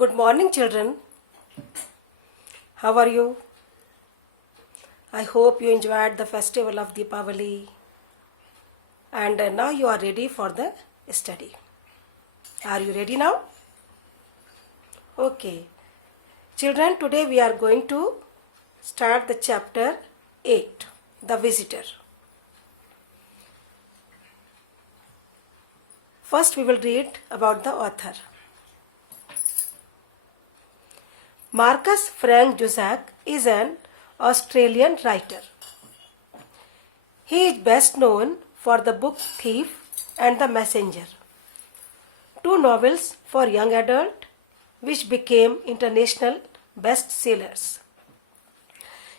Good morning, children. How are you? I hope you enjoyed the festival of Deepavali and now you are ready for the study. Are you ready now? Okay. Children, today we are going to start the chapter 8, The Visitor. First we will read about the author. Marcus Frank Zusak is an Australian writer. He is best known for the book Thief and The Messenger, two novels for young adult which became international bestsellers.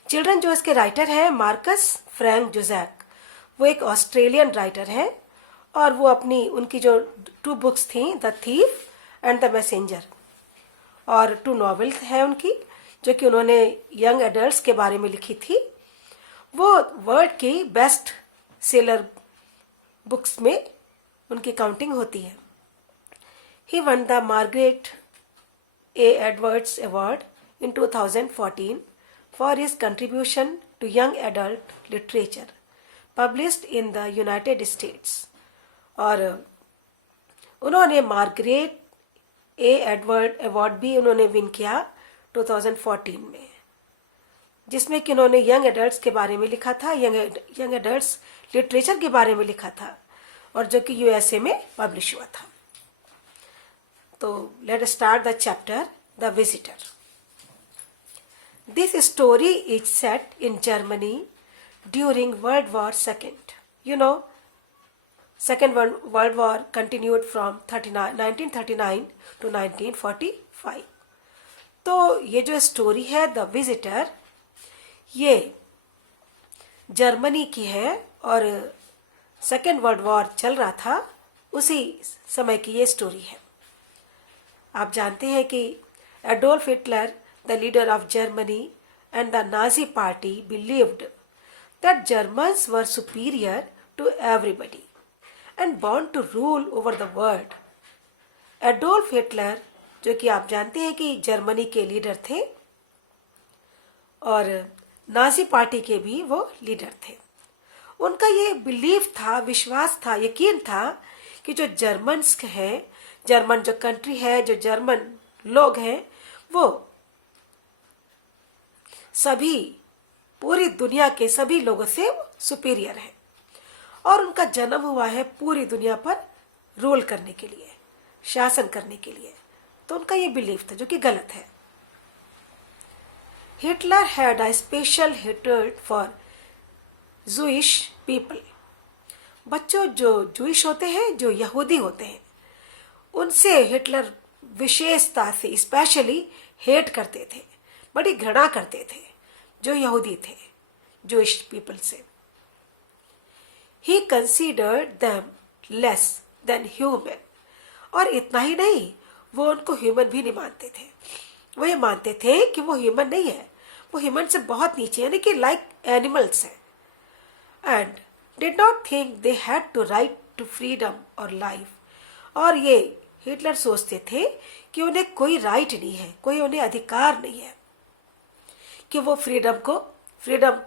Children जो इसके writer हैं Marcus Frank जुजैक, वो एक Australian writer हैं और वो उनकी जो टू बुक्स थी the thief and the messenger और टू नॉवेल्स हैं उनकी जो कि उन्होंने यंग एडल्ट्स के बारे में लिखी थी, वो वर्ल्ड की बेस्ट सेलर बुक्स में उनकी काउंटिंग होती है. He won the Margaret A Edwards award in 2014 for his contribution to young adult literature published in the United States. और उन्होंने मार्गरेट ए एडवर्ड अवार्ड भी उन्होंने विन किया 2014 में, जिसमें कि उन्होंने यंग एडल्ट्स के बारे में लिखा था, यंग एडल्ट्स लिटरेचर के बारे में लिखा था और जो कि यूएसए में पब्लिश हुआ था. तो let us start the chapter the visitor. This story is set in Germany during world war second. You know, Second World War continued from 1939 to 1945. तो ये जो स्टोरी है द विजिटर, ये जर्मनी की है और सेकेंड वर्ल्ड वॉर चल रहा था उसी समय की ये स्टोरी है. आप जानते हैं कि Adolf Hitler, the leader of Germany and the Nazi party, believed that Germans were superior to everybody and born to rule over the world. Adolf Hitler, जो कि आप जानते हैं कि जर्मनी के लीडर थे और नाजी पार्टी के भी वो लीडर थे, उनका ये बिलीफ था, विश्वास था, यकीन था कि जो जर्मन्स हैं, जर्मन जो कंट्री है, जो जर्मन लोग हैं, वो सभी पूरी दुनिया के सभी लोगों से सुपीरियर है और उनका जन्म हुआ है पूरी दुनिया पर रूल करने के लिए, शासन करने के लिए. तो उनका ये बिलीफ था जो कि गलत है. Hitler had a special hatred for Jewish people. बच्चों, जो जूइश होते हैं, जो यहूदी होते हैं, उनसे हिटलर विशेषता से स्पेशली हेट करते थे, बड़ी घृणा करते थे जो यहूदी थे, जूइश पीपल से. He considered them less than human. और इतना ही नहीं, वो उनको ह्यूमन भी नहीं मानते थे. वो ये मानते थे कि वो ह्यूमन नहीं है, वो ह्यूमन से बहुत नीचे, यानी कि लाइक एनिमल्स हैं. And did not think they had to right to freedom और लाइफ. और ये हिटलर सोचते थे कि उन्हें कोई राइट नहीं है, कोई उन्हें अधिकार नहीं है कि वो फ्रीडम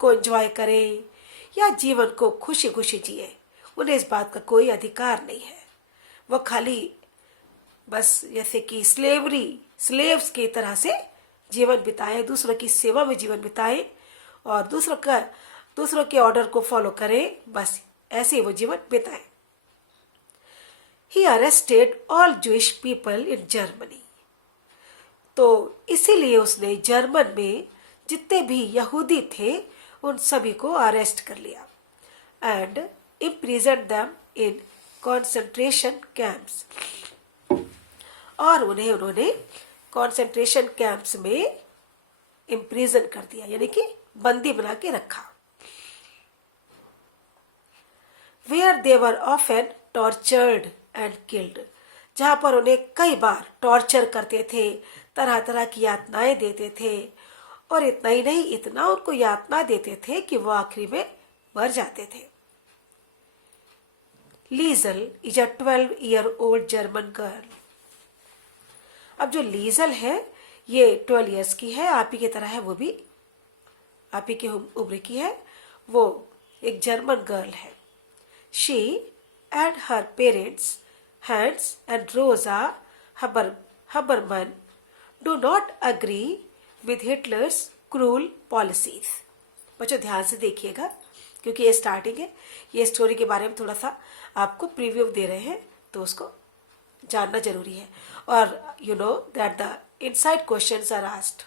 को एंजॉय करें या जीवन को खुशी खुशी जिए. उन्हें इस बात का कोई अधिकार नहीं है. वो खाली बस जैसे कि स्लेव्स की तरह से जीवन बिताए, दूसरों की सेवा में जीवन बिताए और दूसरों के ऑर्डर को फॉलो करें, बस ऐसे ही वो जीवन बिताए. ही arrested all Jewish people in Germany. तो इसीलिए उसने जर्मन में जितने भी यहूदी थे उन सभी को अरेस्ट कर लिया and imprison them in concentration camps. और उन्होंने कॉन्सेंट्रेशन कैंप्स में इम्प्रिजन कर दिया, यानी कि बंदी बना के रखा. Where they were often tortured and killed. जहां पर उन्हें कई बार टॉर्चर करते थे, तरह तरह की यातनाएं देते थे और इतना ही नहीं, इतना उनको यातना देते थे कि वो आखिरी में मर जाते थे. Liesel is a 12-year-old German girl. अब जो लीजल है ये 12 ईयर्स की है, आप ही की तरह है, वो भी आप ही की उम्र की है। वो एक जर्मन गर्ल है। She and her parents Hans and Rosa Hubermann do not agree with Hitler's cruel policies. बच्चों ध्यान से देखिएगा क्योंकि ये स्टार्टिंग है, ये स्टोरी के बारे में थोड़ा सा आपको प्रीव्यू दे रहे हैं तो उसको जानना जरूरी है। और you know that the inside questions are asked,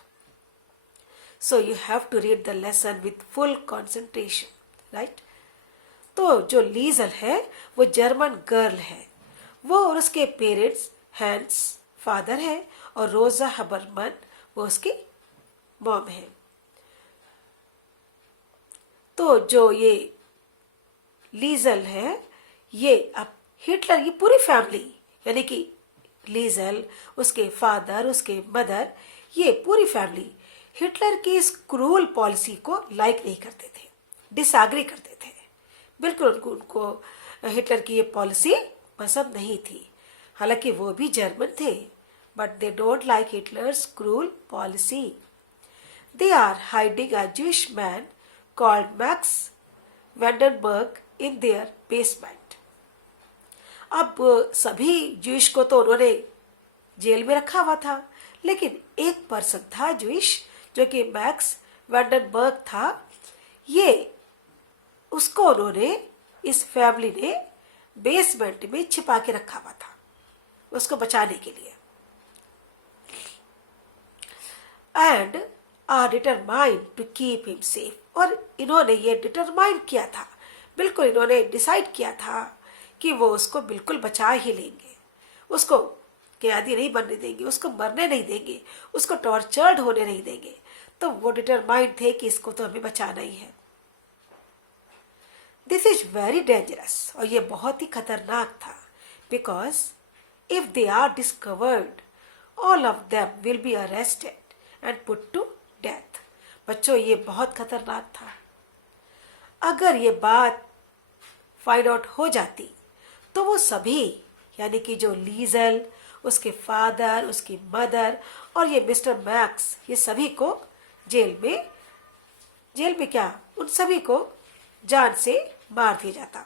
so you have to read the lesson with full concentration, right. तो जो लीजल है वो जर्मन गर्ल है, वो और उसके पेरेंट्स हैंस फादर है और रोजा हबरमन वो उसकी मॉम है। तो जो ये लीजल है ये अब हिटलर की पूरी फैमिली यानी कि लीजल, उसके फादर, उसके मदर, ये पूरी फैमिली हिटलर की इस क्रूल पॉलिसी को लाइक नहीं करते थे, डिसएग्री करते थे। बिल्कुल उनको हिटलर की ये पॉलिसी पसंद नहीं थी। हालांकि वो भी जर्मन थे, but they don't like Hitler's cruel policy. They are hiding a Jewish man called Max Vandenberg in their basement. अब सभी ज्यूइश को तो उन्होंने जेल में रखा हुआ था, लेकिन एक पर्सन था ज्यूइश जो कि मैक्स वैंडनबर्ग था, ये उसको उन्होंने इस फैमिली ने बेसमेंट में छिपा के रखा हुआ था उसको बचाने के लिए। And are determined to keep him safe, और इन्होंने ये डिटरमाइंड किया था, बिल्कुल इन्होंने डिसाइड किया था कि वो उसको बिल्कुल बचा ही लेंगे, उसको कैदी नहीं बनने देंगे, उसको मरने नहीं देंगे, उसको टॉर्चर्ड होने नहीं देंगे। तो वो डिटरमाइंड थे कि इसको तो हमें बचाना ही है। दिस इज वेरी डेंजरस, और ये बहुत ही खतरनाक था, because if they are discovered all of them will be arrested and put to death. बच्चों ये बहुत खतरनाक था। अगर ये बात फाइंड आउट हो जाती तो वो सभी यानी कि जो लीजल, उसके फादर, उसकी मदर और ये मिस्टर मैक्स, ये सभी को जेल में क्या, उन सभी को जान से मार दिया जाता।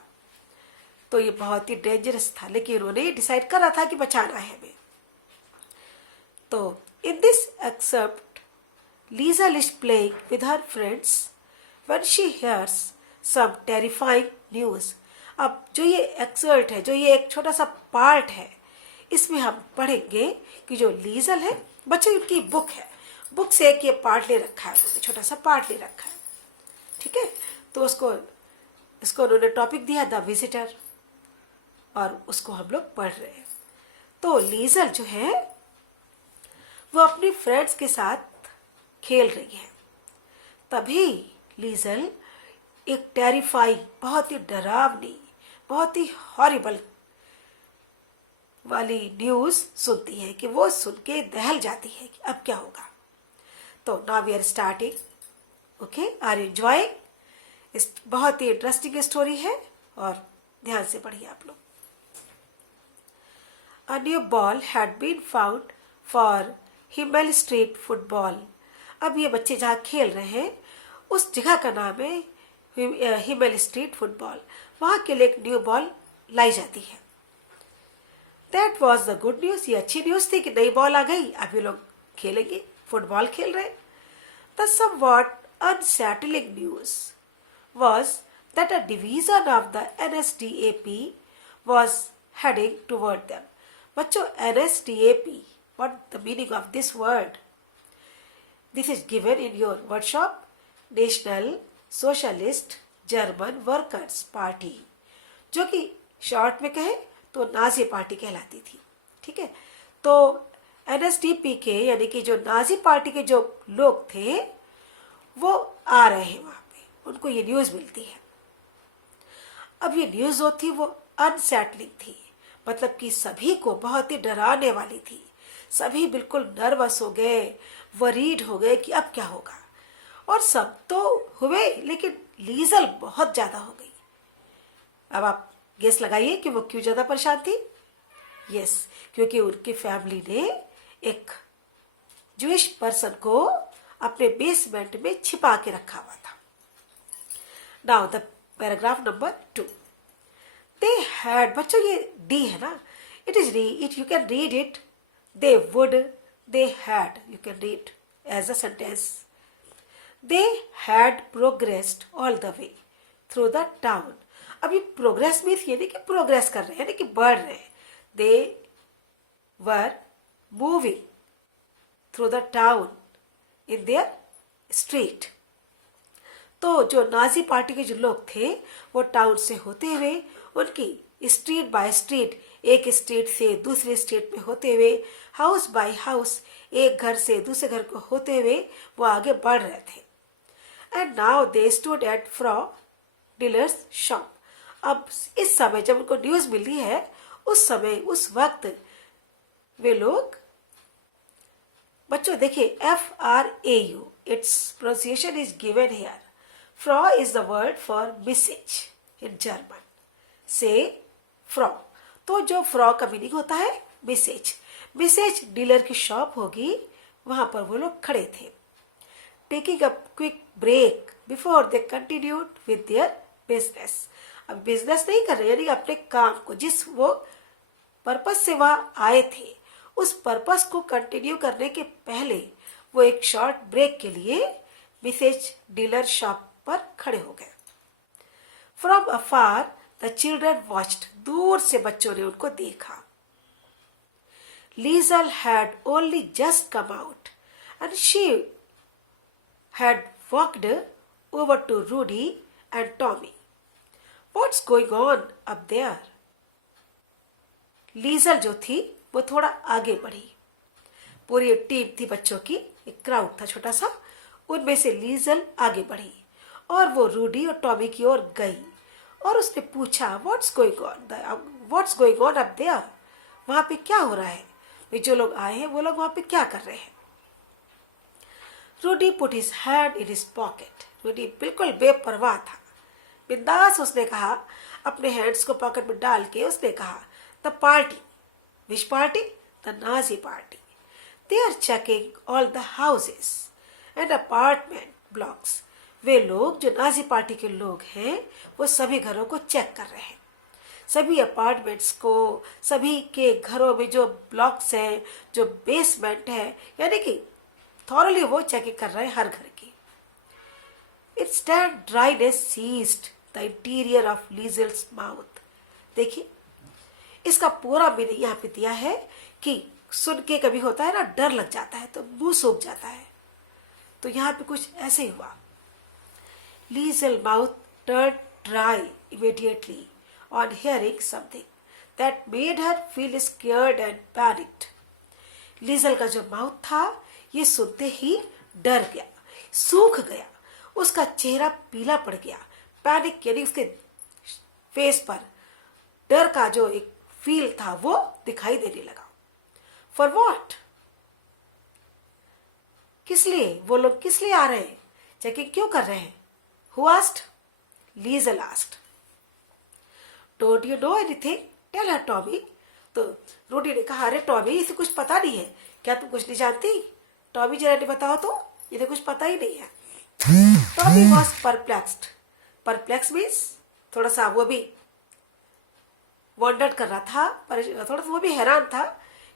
तो ये बहुत ही डेंजरस था, लेकिन उन्होंने डिसाइड करा था कि बचाना है हमें। तो in this except Liesel is playing with her friends when she hears some terrifying news. अब जो ये एक्सर्ट है, जो ये एक छोटा सा पार्ट है, इसमें हम पढ़ेंगे कि जो लीजल है, बच्चे उनकी बुक है, बुक से एक ये पार्ट ले रखा है, छोटा सा पार्ट ले रखा है, ठीक है। तो इसको उन्होंने टॉपिक दिया द विजिटर, और उसको हम लोग पढ़ रहे हैं। तो लीजल जो है वो अपनी फ्रेंड्स के साथ खेल रही है, तभी लीजल एक टेरिफाइंग, बहुत ही डरावनी, बहुत ही हॉरिबल वाली न्यूज सुनती है कि वो सुन के दहल जाती है कि अब क्या होगा। तो now we are starting, okay, are you enjoying? इस बहुत ही इंटरेस्टिंग स्टोरी है और ध्यान से पढ़िए आप लोग। A new ball had been found for Himmel Street Football. अब ये बच्चे जहाँ खेल रहे हैं उस जगह का नाम है हिमेल स्ट्रीट फुटबॉल। वहाँ के लिए एक न्यू बॉल लाई जाती है। That was the good news, ये अच्छी न्यूज थी कि नई बॉल आ गई, अब ये लोग खेलेंगे, फुटबॉल खेल रहे। The somewhat unsettling news was that a division of the NSDAP was heading toward them. बच्चों NSDAP, what the meaning of this word? This is given in your workshop, National Socialist German Workers Party, जो कि short में कहे तो Nazi party कहलाती थी, ठीक है। तो NSDAP के यानी कि जो नाजी पार्टी के जो लोग थे वो आ रहे हैं वहां पे, उनको ये न्यूज मिलती है। अब ये न्यूज जो थी वो अनसेटलिंग थी, मतलब कि सभी को बहुत ही डराने वाली थी। सभी बिल्कुल नर्वस हो गए, वरीड हो गए कि अब क्या होगा। और सब तो हुए, लेकिन लीजल बहुत ज्यादा हो गई। अब आप गेस लगाइए कि वो क्यों ज्यादा परेशान थी। यस, क्योंकि उनकी फैमिली ने एक जूइश पर्सन को अपने बेसमेंट में छिपा के रखा हुआ था. Now the paragraph number 2. They had, बच्चों ये डी है ना, it is re, it you can read it. They would, they had, you can read as a sentence. They had progressed all the way through the town. अभी progress means ये नहीं कि progress कर रहे हैं, यानी कि बढ़ रहे हैं. They were moving through the town in their street. तो जो नाजी पार्टी के जो लोग थे वो टाउन से होते हुए उनकी स्ट्रीट बाय स्ट्रीट, एक स्ट्रीट से दूसरे स्ट्रीट में होते हुए, हाउस बाय हाउस, एक घर से दूसरे घर को होते हुए वो आगे बढ़ रहे थे. And now they stood at fro dealers shop. अब इस समय जब उनको न्यूज मिली है, उस समय उस वक्त वे लोग, बच्चों देखिए FRAU, its pronunciation is given here. Frau is the word for massage in German. Say Frau, तो जो फ्रॉ का मीनिंग होता है मैसेज. मैसेज डीलर की शॉप होगी, वहां पर वो लोग खड़े थे. Taking a quick break before they continued with their business. अब बिजनेस नहीं कर रहे, यानी अपने काम को, जिस वो पर्पज से वहां आए थे, उस पर्पस को कंटिन्यू करने के पहले वो एक शॉर्ट ब्रेक के लिए मैसेज डीलर शॉप पर खड़े हो गए. From afar the children watched, दूर से बच्चों ने उनको देखा. Liesel had only just come out and she had walked over to Rudy and Tommy. What's going on up there. Liesel जो थी वो थोड़ा आगे बढ़ी. पूरी एक टीम थी बच्चों की, एक क्राउड था छोटा सा, उनमें से लीजल आगे बढ़ी और वो रूडी और टॉमी की ओर गई और उसने पूछा what's going on up there. वहां पे क्या हो रहा है, वे जो लोग आए हैं वो लोग वहां पे क्या कर रहे हैं. Rudy put his hand in his pocket. Rudy बिल्कुल बेपरवाह था, बिंदास. उसने कहा, अपने हैंड्स को पॉकेट में डाल के उसने कहा, the party. Which party? The Nazi party. They are checking all the houses and apartment blocks. वे लोग जो नाजी पार्टी के लोग हैं वो सभी घरों को चेक कर रहे हैं, सभी अपार्टमेंट्स को, सभी के घरों में जो ब्लॉक्स हैं, जो बेसमेंट है, यानी कि थॉरली वो चेकिंग कर रहे हैं हर घर की. Instant dryness seized the interior of Liesel's mouth. देखिए इसका पूरा मीनिंग यहाँ पे दिया है कि सुन के कभी होता है ना, डर लग जाता है तो मुंह सूख जाता है, तो यहाँ पे कुछ ऐसे ही हुआ. Liesel mouth turned dry immediately on hearing something that made her feel scared and panicked. लीजल का जो माउथ था ये सुनते ही डर गया, सूख गया, उसका चेहरा पीला पड़ गया. पैनिक यानी उसके फेस पर डर का जो एक फील था वो दिखाई देने लगा. फॉर वॉट, किस लिए, वो लोग किस लिए आ रहे हैं, चेकिंग क्यों कर रहे हैं. Who asked? Liesel asked. Don't you know anything? Tell her, Tommy. तो रूडी ने कहा, अरे टॉमी इसे कुछ पता नहीं है क्या, तुम कुछ नहीं जानती. टॉमी जरा ने बताओ तो, इसे कुछ पता ही नहीं है. Tommy was perplexed. Perplex means थोड़ा सा वो भी वॉन्डर कर रहा था, थोड़ा सा वो भी हैरान था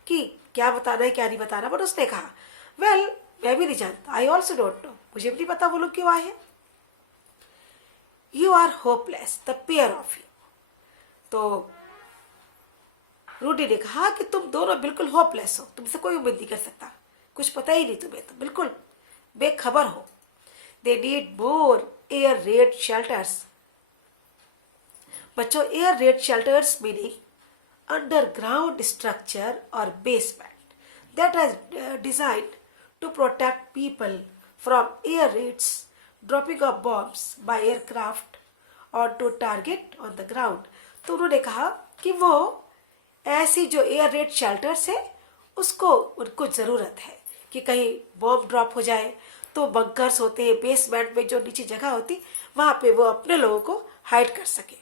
कि क्या बताना है क्या नहीं बताना. बट उसने कहा, वेल मैं भी नहीं जानता, आई ऑल्सो डोंट नो, मुझे भी नहीं पता वो लोग क्यों आए हैं. You are hopeless, the pair of you. तो रूडी ने कहा कि तुम दोनों बिल्कुल होपलेस हो, तुमसे कोई उम्मीद नहीं कर सकता, कुछ पता ही नहीं तुम्हें, तो बिल्कुल बेखबर हो. They need more air raid shelters. बच्चों air red shelters meaning underground structure or basement that is designed to protect people from air raids, dropping of bombs by aircraft onto target on the ground. तो उन्होंने कहा कि वो ऐसी जो air red shelters है उसको उनको ज़रूरत है कि कहीं बॉम्ब ड्रॉप हो जाए तो बंकर्स होते हैं बेसमेंट में, जो नीचे जगह होती वहाँ पे वो अपने लोगों को हाइड कर सके.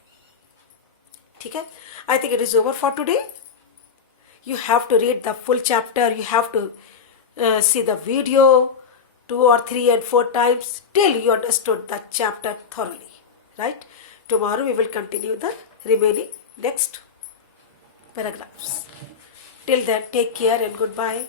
ठीक है, I think it is over for today. You have to read the full chapter. You have to see the video 2 or 3 and 4 times till you understood the chapter thoroughly. Right? Tomorrow we will continue the remaining next paragraphs. Till then, take care and goodbye.